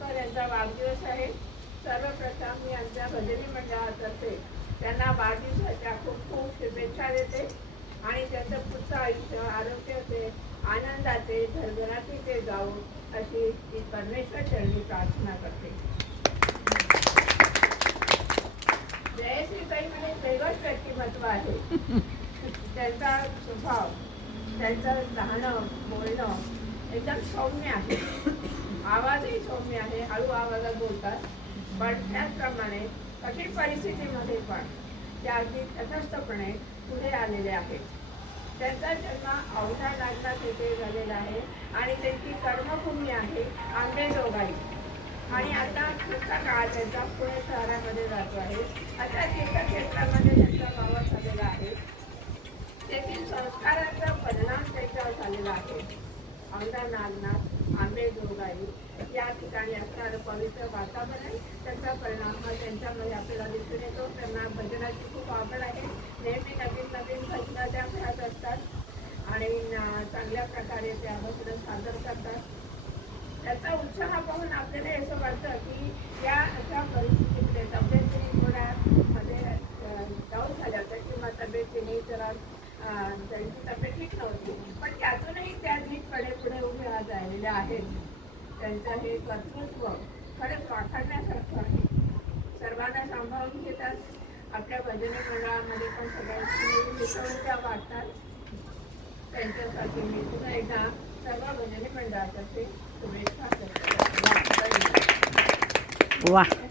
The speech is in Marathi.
प्रभाकर यांचा वाढदिवस आहे. सर्वप्रथम मी आमच्या भजनी मंडळातर्फे त्यांना वाढदिवसाच्या खूप खूप शुभेच्छा देते आणि त्यांचं पुढचं आयुष्य आरोग्याचे, आनंदाचे, धगधगीचे जावो अशी मी परमेश्वर चरणी प्रार्थना करते. जयश्रीताई म्हणजे वेगळंच व्यक्तिमत्व आहे. त्यांचा स्वभाव, त्यांचं राहणं बोलणं एकदम सौम्य आहे. आवाजही सौम्य आहे, हळू आवाजात बोलतात, पण त्याचप्रमाणे कठीण परिस्थितीमध्ये पण त्या अगदी तटस्थपणे पुढे आलेले आहेत. त्यांचा जन्म औंढा नागनाथ येथे झालेला आहे आणि त्यांची कर्मभूमी आहे आंबेजोगाई. आणि आता पुढचा काळ त्यांचा पुणे शहरामध्ये जातो आहे. अशा तीर्थक्षेत्रामध्ये त्यांचा वावर झालेला आहे. तेथील संस्काराचा परिणाम त्यांच्यावर झालेला आहे. औंढा नागनाथ, आंबेजोगाई या ठिकाणी असणारं पवित्र वातावरण, त्याचा परिणाम हा त्यांच्यामध्ये आपल्याला दिसून येतो. त्यांना भजनाची खूप आवड आहे. नेहमी नवीन नवीन भजनं त्या खेळत असतात आणि चांगल्या प्रकारे त्या भजनं सादर करतात. त्याचा उत्साह पाहून आपल्याला असं वाटतं की या अशा परिस्थितीमध्ये तब्येतीने थोड्यामध्ये डाऊन झाल्या होत्या किंवा तब्येतीने जरा त्यांची तब्येत ठीक नव्हती, पण त्यातूनही त्या धीटपणे पुढे उभे राहिलेल्या आहेत. त्यांचं हे कर्तृत्व खरंच वाखाणण्यासारखं आहे. सर्वांना सांभाळून घेतात. आपल्या भजनी मंडळामध्ये पण सगळ्यांची मिसळून वाटतात. त्यांच्यासाठी मी पुन्हा एकदा सर्व भजनी मंडळातर्फे शुभेच्छा करते. वाह.